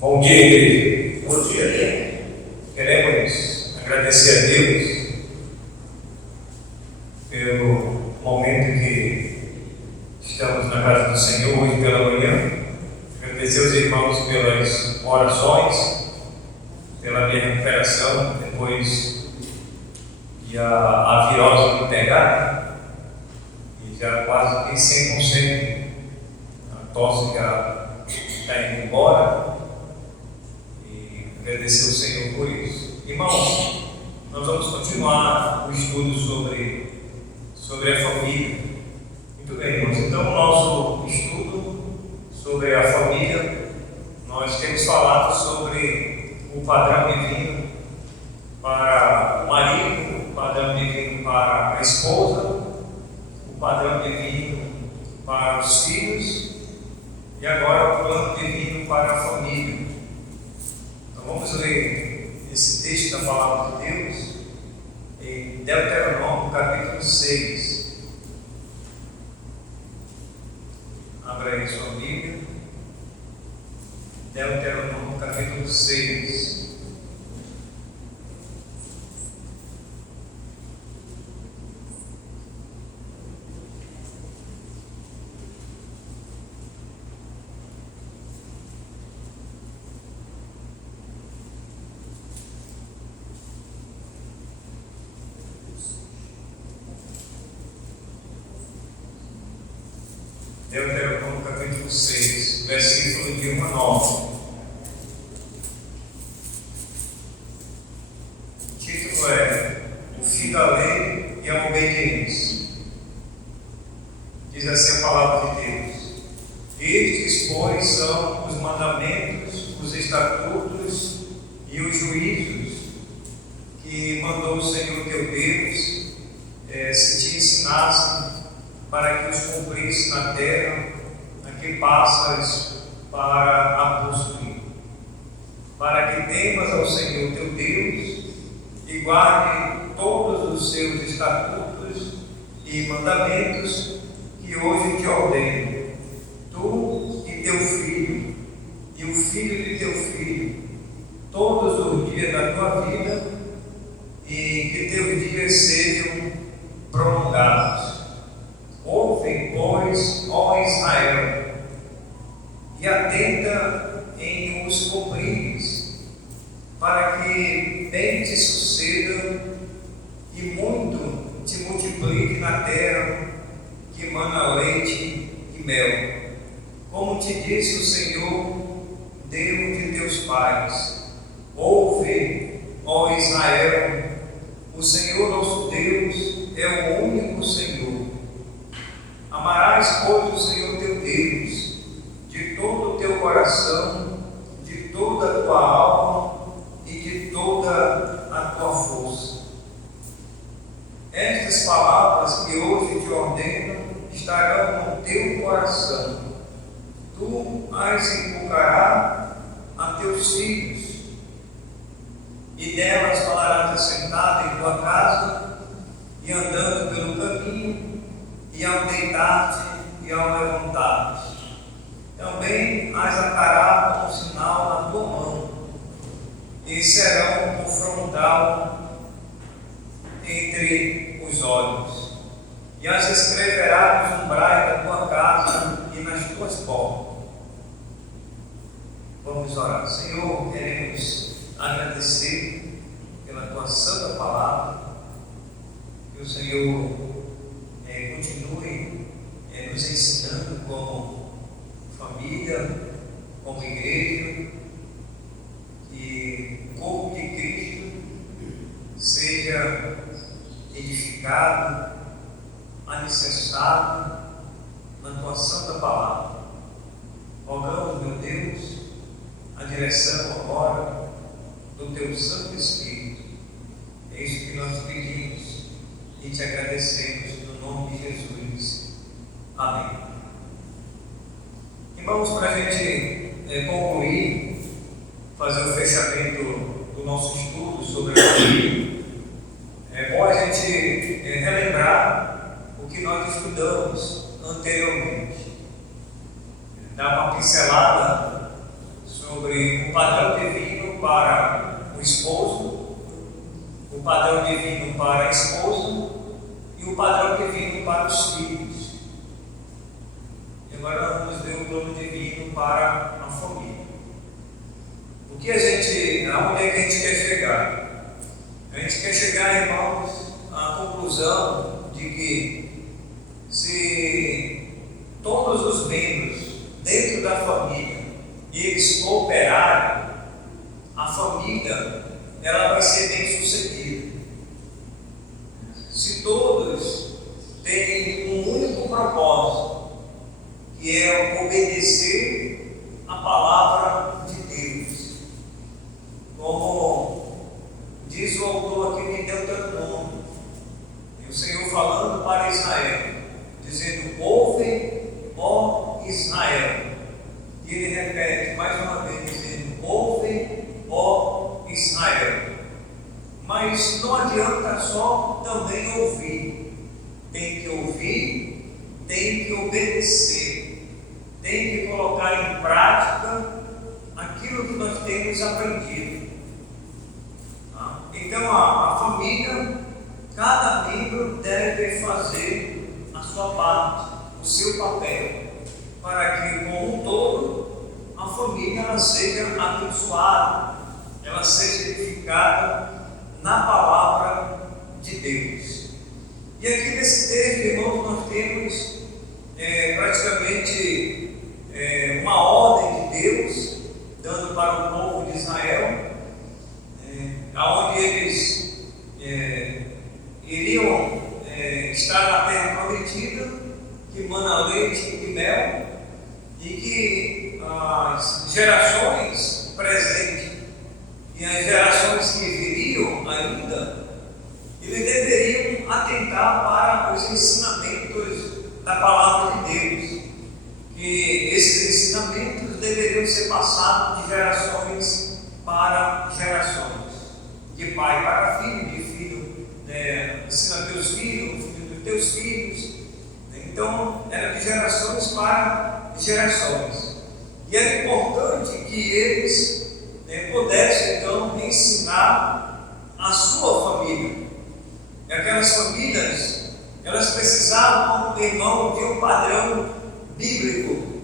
Bom dia, igreja. Bom dia. Queremos agradecer a Deus pelo momento que estamos na casa do Senhor hoje pela manhã. Agradecer aos irmãos pelas orações, pela minha recuperação depois de a virose me pegar, e já quase que 100%. A tosse já está indo embora. Agradecer ao Senhor por isso. Irmãos, nós vamos continuar o estudo sobre a família. Muito bem, irmãos. Então, o nosso estudo sobre a família, nós temos falado sobre o padrão divino para o marido, o padrão divino para a esposa, o padrão divino para os filhos e agora o plano divino para a família. Vamos ler esse texto da Palavra de Deus em Deuteronômio, capítulo 6. Abra aí sua Bíblia. Deuteronômio, capítulo 6. Deuteronômio capítulo 6, versículo de 1 a 9. O título é O Fim da Lei e a Obediência. Diz assim a palavra de Deus: Estes, pois, são os mandamentos, os estatutos e os juízos que mandou o Senhor teu Deus se te ensinassem, para que os cumprisse na terra a que passas para a possuir, para que temas ao Senhor teu Deus e guarde todos os seus estatutos e mandamentos que hoje te ordeno, tu e teu filho, e o filho de teu filho, todos os dias da tua vida, e que teus dias sejam prolongados. Ouve, pois, ó Israel, e atenta em os cumprires, para que bem te suceda e muito te multiplique na terra que mana leite e mel, como te disse o Senhor, Deus de teus pais. Ouve, ó Israel, o Senhor nosso Deus é o único Senhor. Amarás, pois, o Senhor teu Deus de todo o teu coração, de toda a tua alma e de toda a tua força. Estas palavras que hoje te ordeno estarão no teu coração. Tu as inculcarás a teus filhos, e delas falarás assentado em tua casa e andando pelo caminho, e ao deitar-te e ao levantar-te. Também as atarás como sinal na tua mão, e serão como frontal entre os olhos. E as escreverás nos umbrais da tua casa e nas tuas portas. Vamos orar. Senhor, queremos agradecer pela tua santa palavra, que o Senhor continue nos ensinando como família, como igreja, que o corpo de Cristo seja edificado, alicerçado na tua santa palavra. Rogamos, meu Deus, a direção agora do teu Santo Espírito. É isso que nós pedimos e te agradecemos no nome de Jesus. Amém. Irmãos, para a gente concluir, fazer o fechamento do nosso estudo sobre a família, é bom a gente relembrar o que nós estudamos anteriormente. Dar uma pincelada sobre tem o padrão divino para o esposo, o padrão divino para a esposa e o padrão divino para os filhos. E agora nós vamos ver o plano divino para a família. Aonde é que a gente quer chegar? A gente quer chegar, irmãos, à conclusão de que se todos os membros dentro da família eles cooperarem, a família ela vai ser bem sucedida. Se todos têm um único propósito, que é obedecer a palavra de Deus, como diz o autor aqui de Deuteronômio, o Senhor falando para Israel, dizendo: ouve, ó Israel. E ele repete mais uma vez, dizendo: ouve, ó Israel. Mas não adianta só também ouvir, tem que ouvir, tem que obedecer, tem que colocar em prática aquilo que nós temos aprendido. Então a família, cada membro deve fazer a sua parte, o seu papel, para que, como um todo, a família ela seja abençoada, ela seja edificada na palavra de Deus. E aqui nesse texto, irmãos, nós temos praticamente uma ordem de Deus, dando para o povo de Israel, aonde eles iriam estar na terra prometida, que mana leite e mel, e que as gerações presentes e as gerações que viriam ainda, eles deveriam atentar para os ensinamentos da palavra de Deus, que esses ensinamentos deveriam ser passados de gerações para gerações, de pai para filho, de filho, ensina teus filhos, filho dos teus filhos. Então, era de gerações para gerações. E era importante que eles pudessem, então, ensinar a sua família. E aquelas famílias, elas precisavam, irmão, de um padrão bíblico.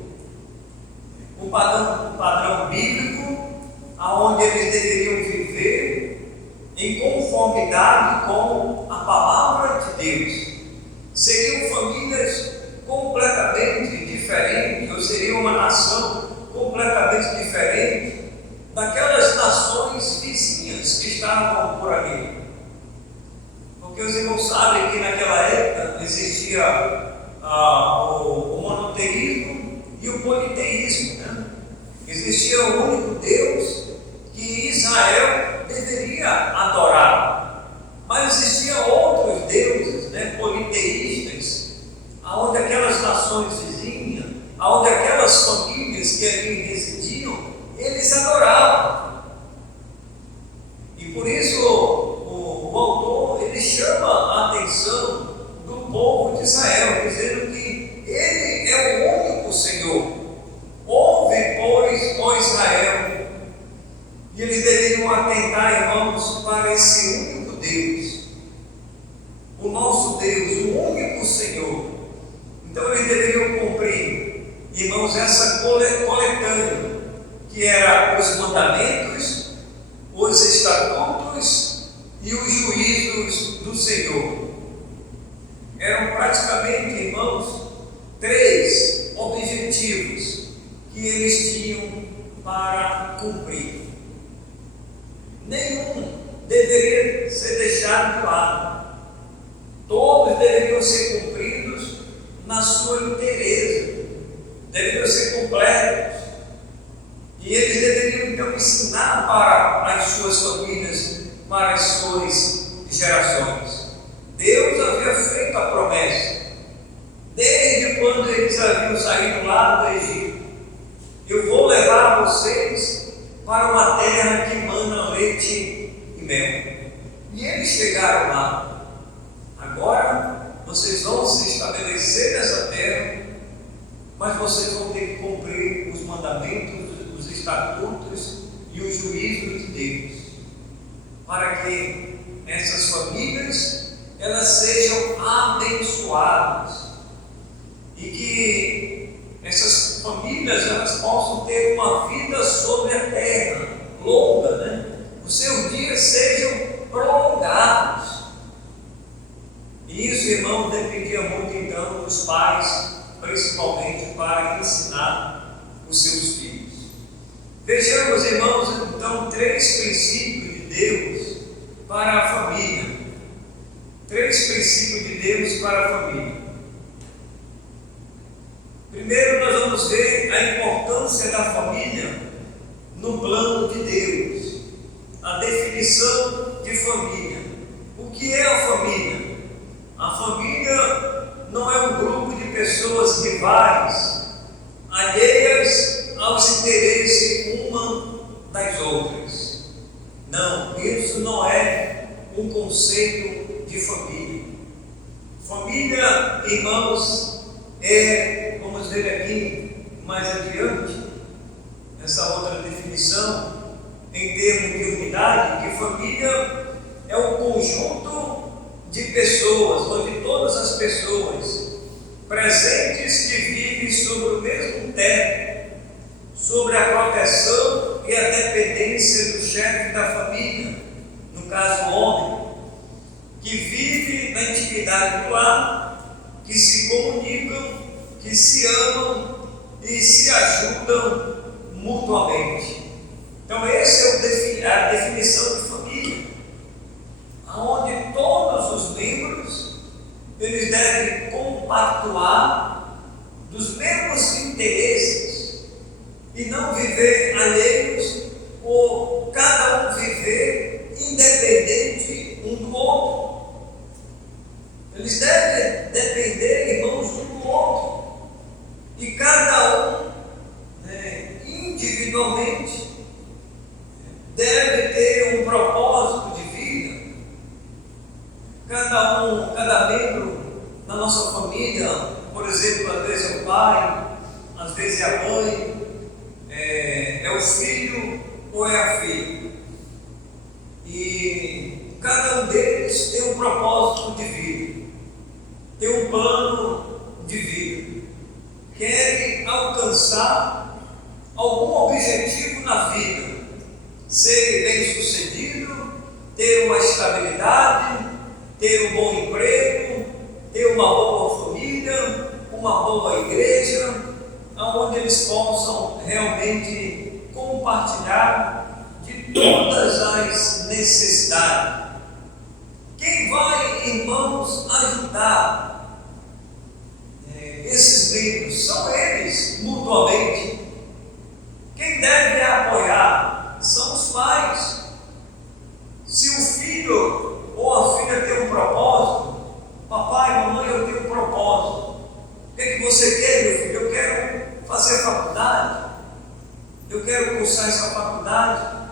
Um padrão bíblico, aonde eles deveriam viver em conformidade com a palavra de Deus. Seriam famílias completamente diferentes, ou seria uma nação completamente diferente daquelas nações vizinhas que estavam por ali. Porque os irmãos sabem que naquela época existia o monoteísmo e o politeísmo, né? Existia um único Deus que Israel deveria adorar, mas existiam outros deuses, politeístas, aonde aquelas nações vizinhas, aonde aquelas famílias que ali residiam, eles adoravam. E por isso o autor ele chama a atenção do povo de Israel, dizendo que ele é o único Senhor. Ouve, pois, ó Israel. E eles deveriam atentar, irmãos, para esse único Deus, o nosso Deus, o único Senhor. Então eles deveriam cumprir, irmãos, essa coletânea, que era os mandamentos, os estatutos e os juízos do Senhor. Eram praticamente, irmãos, 3 objetivos que eles tinham para cumprir. Nenhum deveria ser deixado de lado. Todos deveriam ser cumpridos na sua inteireza, deveriam ser completos. E eles deveriam então ensinar para as suas famílias, para as suas gerações. Deus havia feito a promessa, desde quando eles haviam saído lá do Egito: eu vou levar vocês para uma terra que mana leite e mel. E eles chegaram lá. Agora vocês vão se estabelecer nessa terra, mas vocês vão ter que cumprir os mandamentos, os estatutos para que essas famílias elas sejam abençoadas e que essas famílias elas possam ter uma vida sobre a terra longa, né? Os seus dias sejam prolongados. E isso, irmão, dependia muito então dos pais, principalmente para ensinar os seus filhos. Vejamos, irmãos, então, 3 princípios de Deus para a família. 3 princípios de Deus para a família. Primeiro, nós vamos ver a importância da família no plano de Deus. A definição de família. O que é a família? A família não é um grupo de pessoas rivais, alheias aos interesses uma das outras. Não, isso não é um conceito de família. Família, irmãos, vamos ver aqui mais adiante, essa outra definição, em termos de unidade, que família é um conjunto de pessoas, onde todas as pessoas presentes que vivem sobre o mesmo teto, sobre a proteção e a dependência do chefe da família, no caso o homem, que vive na intimidade do lar, que se comunicam, que se amam e se ajudam mutuamente. Então essa é a definição de família, onde todos os membros eles devem compactuar dos mesmos interesses e não viver alheios ou cada um viver independente um do outro. Eles devem depender, irmãos, um do outro e cada um individualmente deve ter um propósito de vida. Cada membro da nossa família, por exemplo, às vezes é o pai, às vezes é a mãe, é o filho ou é a filha. E cada um deles tem um propósito de vida, tem um plano de vida, querem alcançar algum objetivo na vida, ser bem-sucedido, ter uma estabilidade, ter um bom emprego, ter uma boa família, uma boa igreja, onde eles possam realmente compartilhar de todas as necessidades. Quem vai, irmãos, ajudar esses membros? São eles, mutuamente. Quem deve apoiar são os pais. Se o filho ou a filha tem um propósito, papai, mamãe, eu tenho um propósito. O que é que você quer, meu filho? Eu quero fazer faculdade, eu quero cursar essa faculdade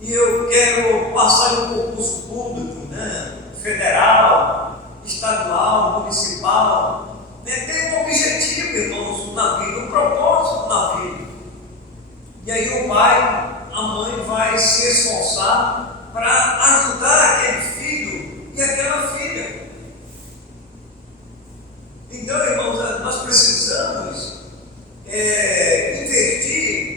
e eu quero passar em um concurso público, federal, estadual, municipal. Tem um objetivo, irmãos, na vida, um propósito na vida. E aí o pai, a mãe vai se esforçar para ajudar aquele filho e aquela filha. Então, irmãos, nós precisamos investir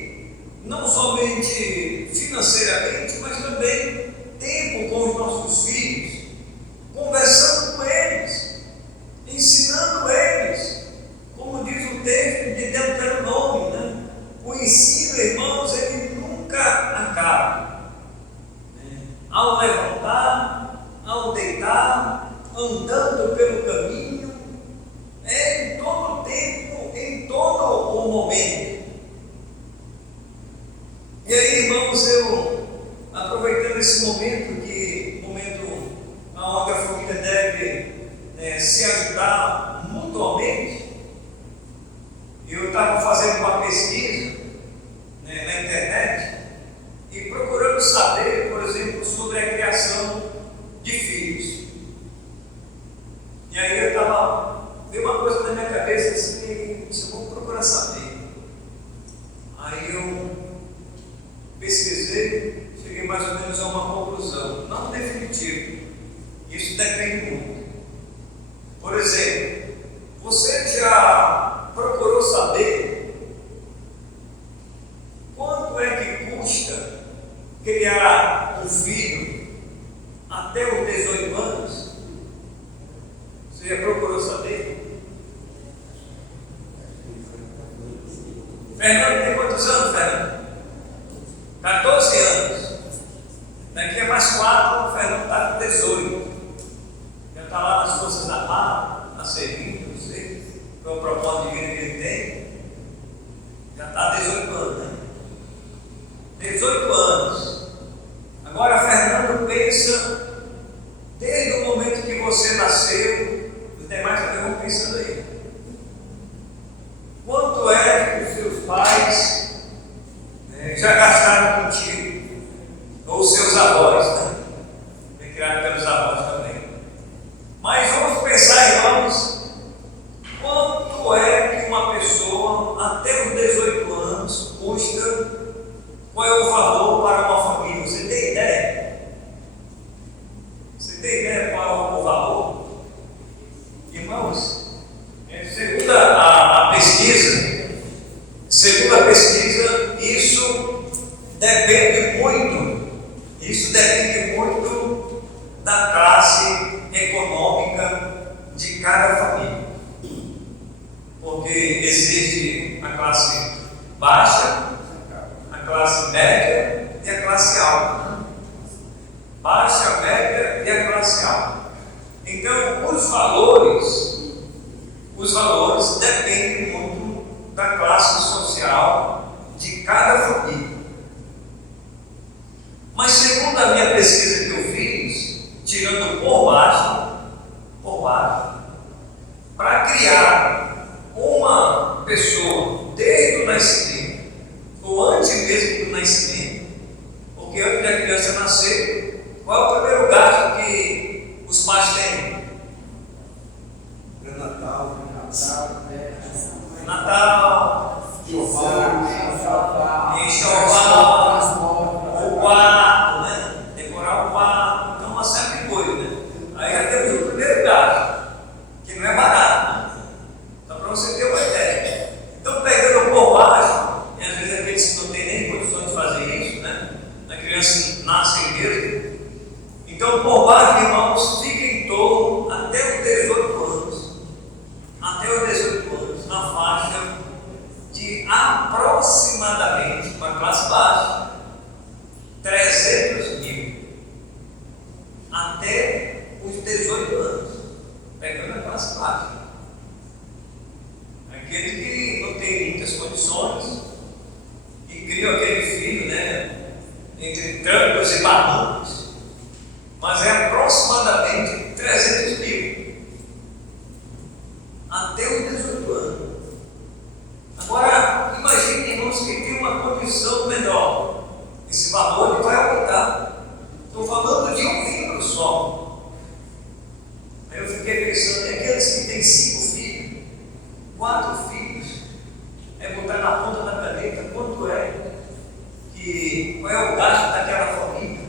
não somente financeiramente, mas também tempo com os nossos filhos, conversando com eles, ensinando eles, como diz o texto de Deuteronômio, o ensino, irmãos, ele nunca acaba. Ao levantar, ao deitar, andando pelo caminho, em todo o tempo, em todo o momento. E aí, irmãos, eu, aproveitando esse momento, onde a família deve se ajudar mutuamente, eu estava fazendo uma pesquisa na internet e procurando saber, por exemplo, sobre a criação de filhos. E aí veio uma coisa na minha cabeça assim, eu vou procurar saber. Aí eu pesquisei pesquisei, cheguei mais ou menos a uma conclusão, não definitiva. Isso depende muito. Por exemplo, você já procurou saber quanto é que custa criar um filho até os 18 anos? Você já procurou saber? Fernando tem quantos anos, Fernando? 14 anos. Daqui a mais 4, o Fernando está com 18. Já está lá nas Forças Armadas, está servindo, não sei qual é o propósito de vida que ele tem. Já está há 18 anos, né? 18 anos. Agora, Fernando, pensa, desde o momento que você nasceu, os demais também vão pensando aí. Quanto é que os seus pais já gastaram contigo? Ou os seus avós, né? Foi criado pelos avós também. Mas vamos pensar, irmãos, quanto é que uma pessoa até os 18 anos custa? Qual é o valor para uma família? Você tem ideia? Você tem ideia qual é o valor? Irmãos, segundo a pesquisa, isso depende muito da classe econômica de cada família. Porque existe a classe baixa, a classe média e a classe alta. Baixa, média e a classe alta. Então, os valores dependem muito da classe social de cada família. Mas segundo a minha pesquisa que eu fiz, tirando por baixo, para criar uma pessoa desde o nascimento, ou antes mesmo do nascimento, porque antes da criança nascer, qual é o primeiro gasto que os pais têm? Natal, enxoval, o quarto, né? Decorar o quarto, então uma série de coisas, né? Aí já temos o primeiro gasto, que não é barato, né? Só para você ter uma ideia. Então, pegando por baixo, e às vezes aqueles que não têm nem condições de fazer isso, né? A criança nasce mesmo. Então, por baixo, irmãos, fica em torno até os 18 anos. Até os 18 anos, na faixa de aproximadamente, para a classe baixa, 300 mil. Até os 18 anos, pegando a classe baixa. Aquele que não tem muitas condições e cria aquele filho, né? Entre trancos e barrancos, mas é aproximadamente 300 mil. Até os 18 anos. Agora, imagine, irmãos, que tem uma condição menor. Esse valor ele vai aumentar. Estou falando de um filho só. Aí eu fiquei pensando, e aqueles que têm 5 filhos, 4 filhos, é botar na ponta da caneta quanto é, qual é o gasto daquela família,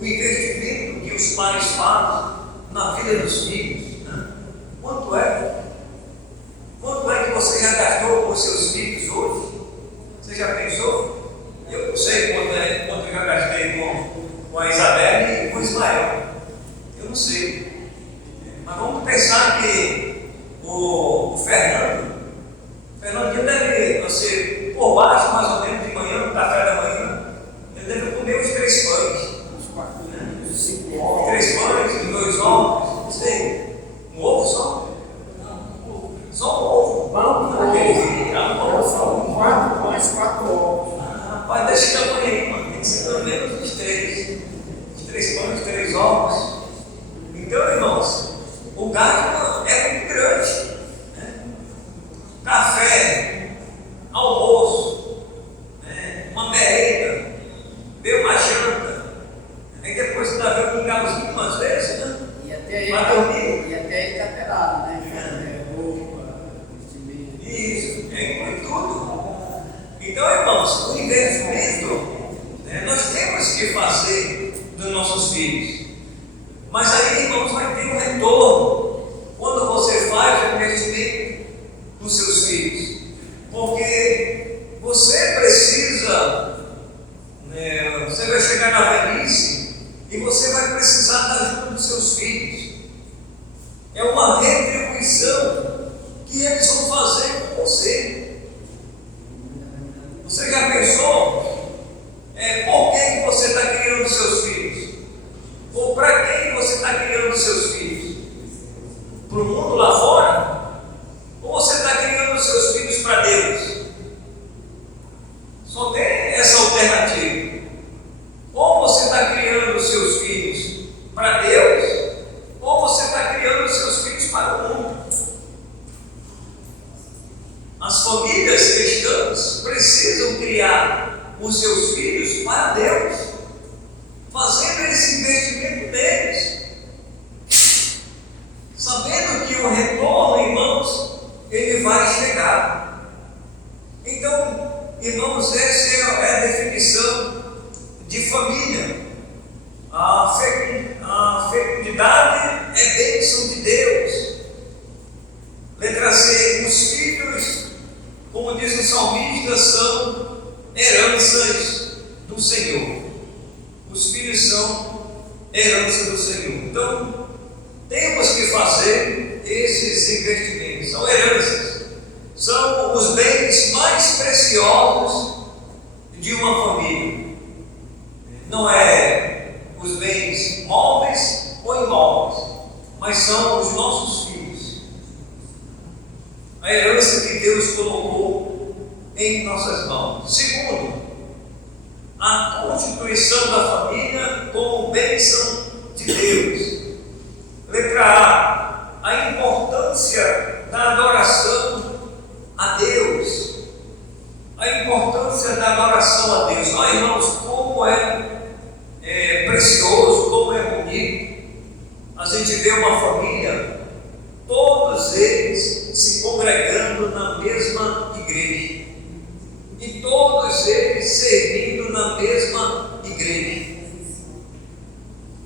o investimento que os pais fazem na vida dos filhos, né? Quanto é? Quanto é que você já gastou com seus filhos hoje? Você já pensou? Eu não sei quanto eu já gastei com a Isabelle e com o Ismael. Eu não sei. Mas vamos pensar que o Fernando deve ser por baixo, mais ou menos, de manhã, no café da manhã. Ele deve comer os 3 pães. 3 pães e 2 ovos. Não sei. Um ovo só? Só um ovo. Pão, são 4 pães, 4 ovos. Rapaz, deixa eu aí, mano. Tem que ser pelo menos os 3. Os 3 pães, 3 ovos. Então, irmãos, o gasto é temos que fazer dos nossos filhos. Mas aí, irmãos, vai ter um retorno quando você faz o investimento nos seus filhos. Porque você precisa, você vai chegar na velhice e você vai precisar da ajuda dos seus filhos. É uma retribuição que eles vão fazer com você. Você já pensou por que você está criando seus filhos? Ou para quem você está criando seus filhos? Para o mundo lá fora? Ou você está criando seus filhos para Deus? Só tem essa alternativa. Ou você está criando seus filhos para Deus, ou você está criando seus filhos para o mundo. As famílias cristãs precisam criar os seus filhos para Deus, fazendo esse investimento neles, sabendo que o retorno, irmãos, ele vai chegar. Então, irmãos, essa é a definição de família. A fecundidade é bênção de Deus. Letra C, os filhos, como diz o salmista, são heranças do Senhor. Os filhos são herança do Senhor. Então, temos que fazer esses investimentos. São heranças. São os bens mais preciosos de uma família. Não é os bens móveis ou imóveis, mas são os nossos filhos. A herança que Deus colocou em nossas mãos. Segundo, a constituição da família como bênção de Deus. Letra A importância da adoração a Deus. A importância da adoração a Deus. Irmãos, como é precioso, como é bonito a gente vê uma família, todos eles se congregando na mesma igreja e todos eles servindo na mesma igreja.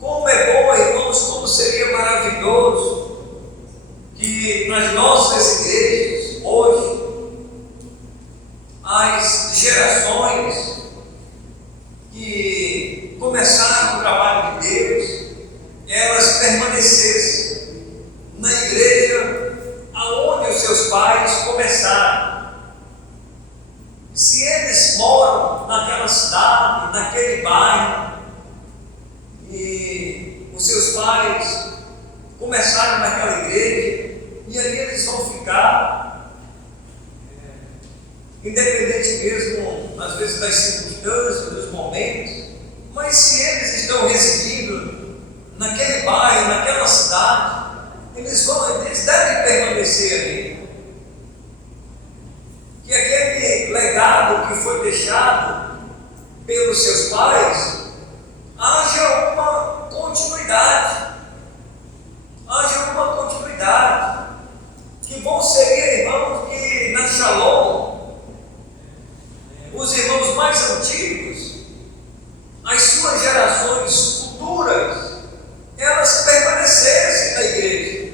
Como é bom, irmãos, como seria maravilhoso que nas nossas igrejas hoje as gerações que começaram o trabalho de Deus, elas permanecessem na igreja aonde os seus pais começaram. Se eles moram naquela cidade, naquele bairro, e os seus pais começaram naquela igreja, e ali eles vão ficar, independente mesmo, às vezes, das circunstâncias, dos momentos, mas se eles estão residindo naquele bairro, naquela cidade, eles devem permanecer ali. Que aquele legado que foi deixado pelos seus pais, haja uma continuidade. Haja uma continuidade. Que bom seria, irmãos, que na Shalom, os irmãos mais antigos, as suas gerações futuras, elas permanecessem na igreja.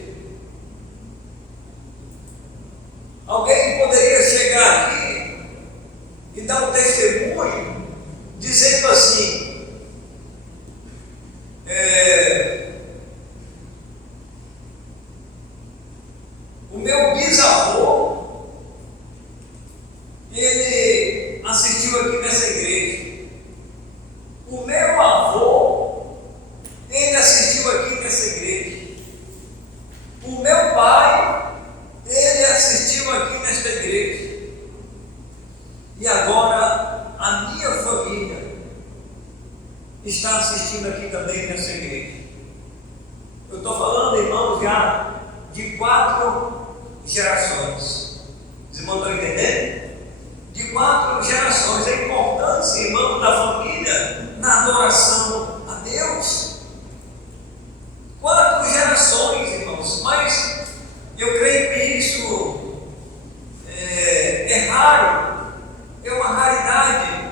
Alguém poderia chegar aqui e dar um testemunho dizendo assim: o meu bisavô, ele assistiu aqui nessa igreja. O meu avô, ele assistiu aqui nessa igreja. O meu pai, ele assistiu aqui nesta igreja. E agora a minha família está assistindo aqui também nessa igreja. Eu estou falando, irmãos, já de 4 gerações. Os irmãos estão entendendo? De 4 gerações. A importância, irmão, da família na adoração a Deus. 4 gerações, irmãos. Mas eu creio que isso é raro, é uma raridade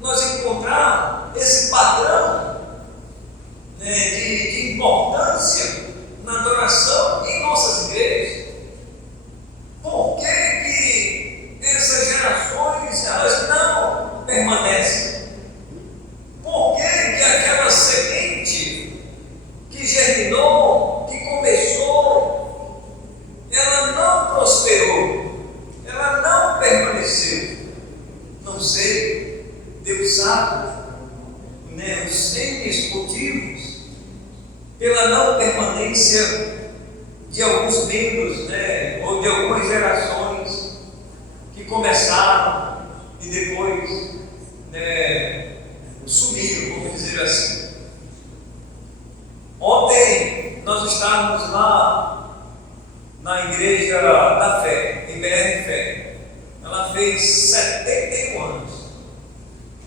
nós encontrar esse esse padrão, né, de importância na adoração em nossas igrejas? Por que que essas gerações elas não permanecem? Por que que aquela semente que germinou, que começou, ela não prosperou, ela não permaneceu? Não sei, Deus sabe, né, os simples motivos pela não permanência de alguns membros, né, ou de algumas gerações que começaram e depois, né, sumiram, vamos dizer assim. Ontem nós estávamos lá na Igreja da Fé, em BR Fé. Ela fez 71 anos.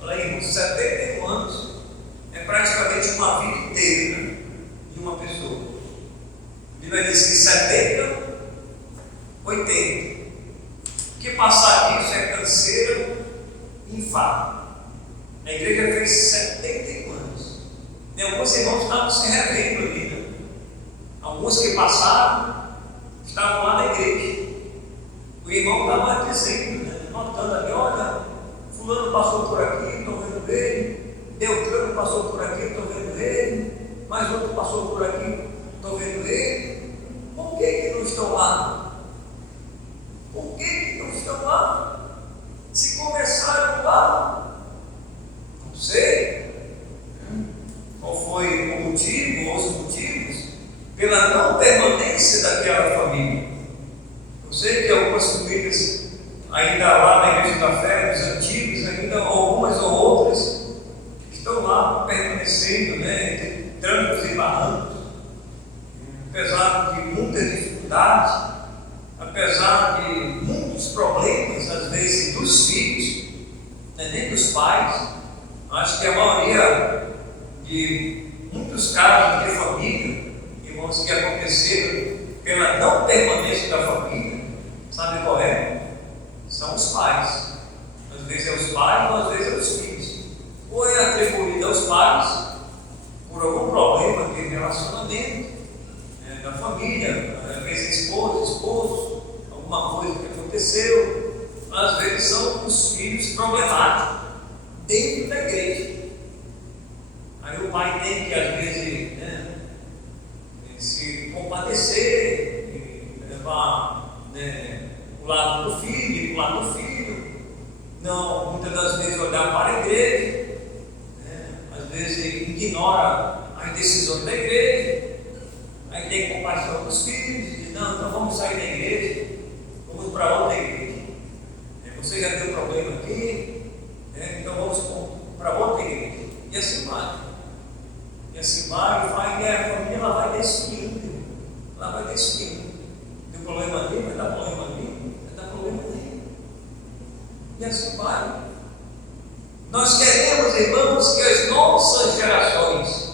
Olha aí, irmãos, 71 anos é praticamente uma vida inteira, né, de uma pessoa. A Bíblia diz que 70, 80. O que passar disso é canseira e infarto. A igreja fez 71 anos. E alguns irmãos estavam se revendo ali, né? Alguns que passaram estavam lá na igreja. O irmão estava dizendo, né, notando ali: olha, fulano passou por aqui, estou vendo ele. Beltrano passou por aqui, estou vendo ele. Mais outro passou por aqui, estou vendo ele. Por que não estão lá? Por que não estão lá? Se começaram lá, não sei qual foi o motivo ou os motivos pela não permanência daquela família. Eu sei que algumas famílias ainda lá na Igreja da Fé, os antigos, ainda algumas ou outras estão lá permanecendo, né, entre trancos e barrancos, apesar de muitas dificuldades, apesar de muitos problemas, às vezes, dos filhos, né, nem dos pais. Acho que a maioria de muitos casos de família, irmãos, que aconteceram pela não permanência da família, sabe qual é? São os pais. Às vezes é os pais, ou às vezes é os filhos. Ou é atribuído aos pais por algum problema de relacionamento, né, da família, às vezes esposa, esposo, alguma coisa que aconteceu. Às vezes são os filhos problemáticos dentro da igreja. Aí o pai tem que, às vezes, né, se compadecer e levar, né, o lado do filho, o lado do filho. Não, muitas das vezes olhar para a igreja, né, às vezes ignora as decisões da igreja. Aí tem compaixão dos filhos, diz: não, então vamos sair da igreja, vamos para outra igreja. Você já tem um problema aqui, né, então vamos para outra igreja. E assim vai. E assim vai, e a família ela vai decidindo. Ela vai decidindo. Tem problema ali, vai dar problema ali, vai dar problema ali. E assim vai. Nós queremos, irmãos, que as nossas gerações,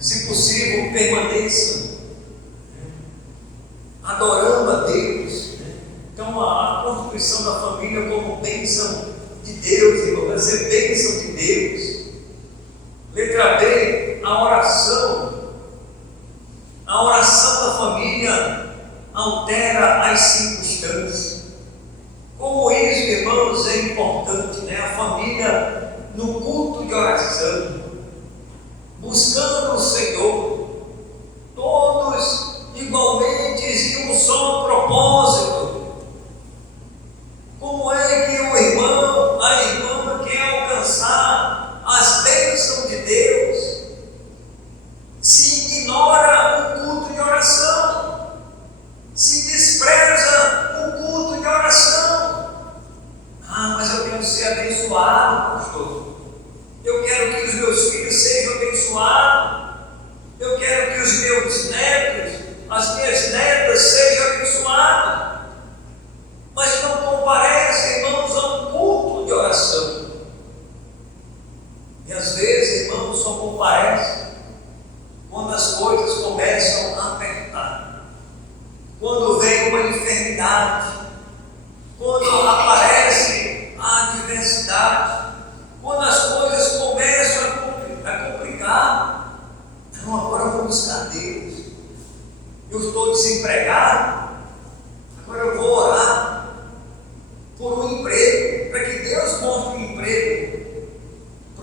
se possível, permaneçam adorando a Deus. Então, a constituição da família como bênção de Deus, irmão, vai ser bênção de Deus. Letra B, a oração. A oração da família altera as circunstâncias. Como isso, irmãos, é importante, né? A família no culto de oração, buscando o Senhor, todos igualmente em um só propósito. Como é que o irmão, a irmã quer alcançar as bênçãos de Deus se ignora o culto de oração, se despreza o culto de oração? Ah, mas eu quero ser abençoado, pastor. Eu quero que os meus filhos sejam abençoados. Eu quero que os meus netos, as minhas netas sejam abençoadas. Mas não comparece, irmãos, a um culto de oração. E às vezes, irmãos, só comparece quando as coisas começam a apertar. Quando vem uma enfermidade, quando aparece a adversidade, quando as coisas começam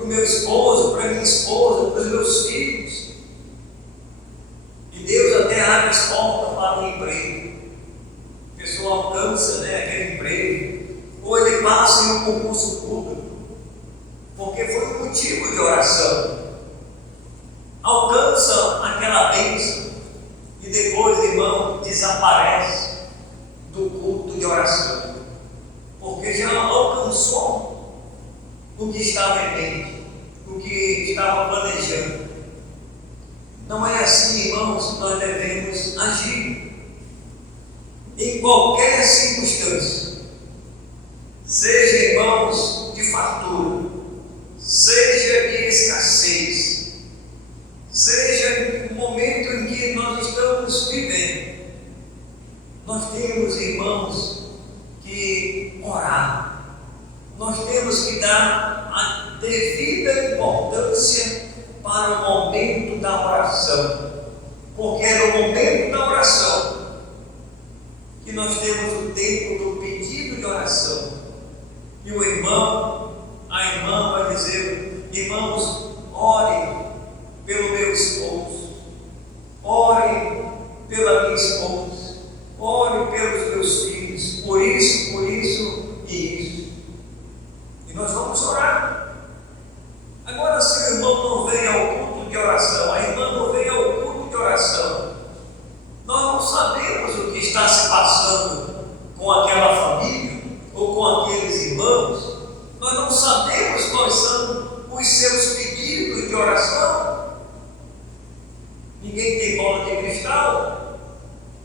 o meu esposo, para a minha esposa, para os meus filhos. E Deus até abre as portas para o emprego. A pessoa alcança, né, aquele emprego, ou ele passa em um concurso público, porque foi um motivo de oração. Alcança aquela bênção e depois, irmão, desaparece do culto de oração, porque já alcançou o que estava em mente, o que estava planejando. Não é assim, irmãos, que nós devemos agir em qualquer circunstância, seja, irmãos, de fartura, seja de escassez, seja no momento em que nós estamos vivendo. Nós temos, irmãos, que orar, nós temos que dar a devida importância para o momento da oração, porque é no momento da oração que nós temos o tempo do pedido de oração. E o irmão, a irmã vai dizer: irmãos, ore pelo meu esposo, ore pela minha esposa, ore pelos meus filhos, por isso e isso. E nós vamos orar. Agora, se o irmão não vem ao culto de oração, a irmã não vem ao culto de oração, nós não sabemos o que está se passando com aquela família ou com aqueles irmãos, nós não sabemos quais são os seus pedidos de oração. Ninguém tem bola de cristal,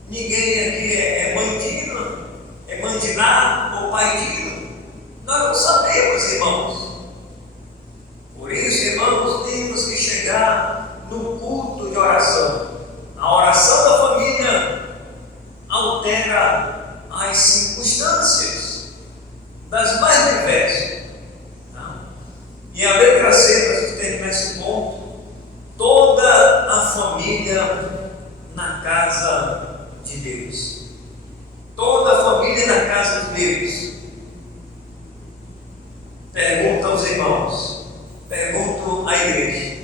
ninguém aqui é mandina, é mandiná ou paidino. Nós não sabemos, irmãos. Por isso, irmãos, temos que chegar no culto de oração. A oração da família altera as circunstâncias das mais diversas. E a letra C, para gente terminar esse ponto, toda a família na casa de Deus. Toda a família na casa de Deus. Pergunta aos irmãos, pergunto à igreja: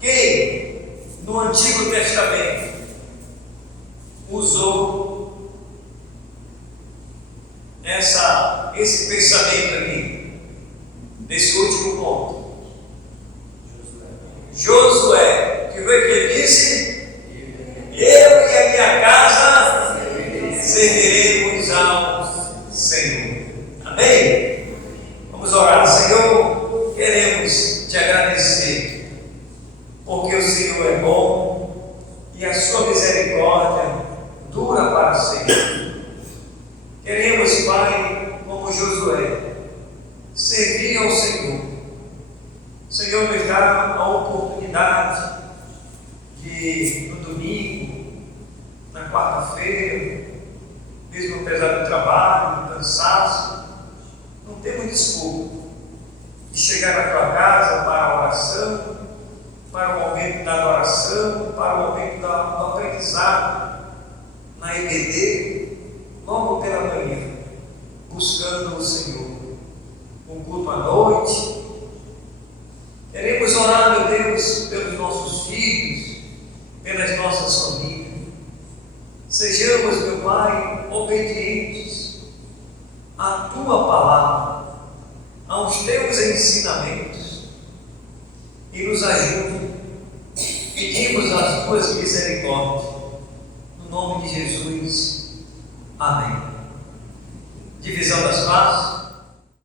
quem no Antigo Testamento usou esse pensamento aqui, nesse último ponto? Josué, que foi que ele disse: eu e a minha casa serviremos ao Senhor. Amém? Vamos orar. Senhor, queremos te agradecer, porque o Senhor é bom e a sua misericórdia dura para sempre. Queremos, Pai, como Josué, servir ao Senhor. O Senhor nos dá a oportunidade de, no domingo, na quarta-feira, mesmo apesar do trabalho, do cansaço, não temos desculpa de chegar na tua casa para a oração, para o momento da adoração, para o momento do aprendizado na EBD, logo pela manhã, buscando o Senhor. Um culto à noite. Queremos orar, meu Deus, pelos nossos filhos, pelas nossas famílias. Sejamos, meu Pai, obedientes à tua palavra, aos teus ensinamentos, e nos ajude. Pedimos as tuas misericórdias, no nome de Jesus. Amém. Divisão das pazes.